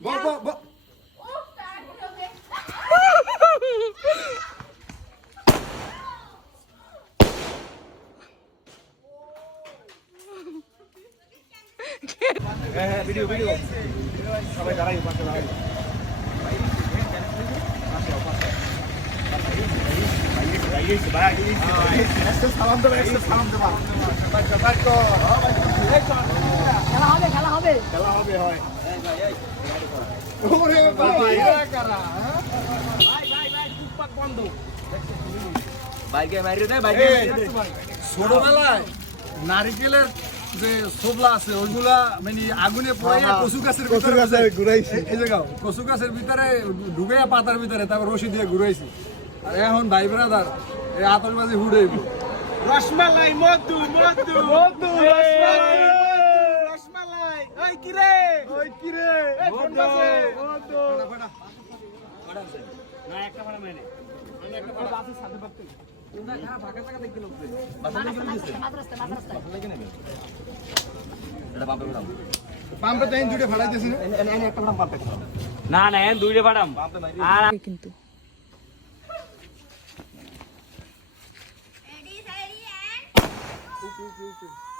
Go, go, go. Video, video. Sampai darah yuk, pakai darah. সালাম দেবে সালাম দেবা খেলা হবে খেলা হবে খেলা হবে হয় ওরে ভাই কারা ভাই ভাই ভাই টুকপাক বন্ধ বাইকে মারি দে বাইকে ছোটবেলায় নারকেলের যে ছোবলা আছে ওইগুলা মানে আগুনে পোড়াইয়া কচু গাছের ভিতরে ঘুরাইছি এই জায়গা কচু গাছের ভিতরে ঢুকাইয়া পাতার ভিতরে তারপর রশি দিয়ে ঘুরাইছি আর এখন ভাই ব্রাদার এই আতশবাজি হুড়াইব রসমালাই মধু মধু মধু রসমালাই রসমালাই ওই কি রে এই কোন আছে মধু ফটা ফটা না একটা ফটা মেনে আমি একটা ফটা আছে সাথে পারতে না খারাপ ফাঁকা টাকা দেখতে লোক বাসা থেকে দিছে মাদ্রাসা লাগে না এটা পাম্পে দাও পাম্পে তো দুইটা ফাড়াই দিছেন এনে একটা ফটা পাম্পে না না এন দুইটা ফাড়াম আর কিন্তু Ready, steady, and... Okay.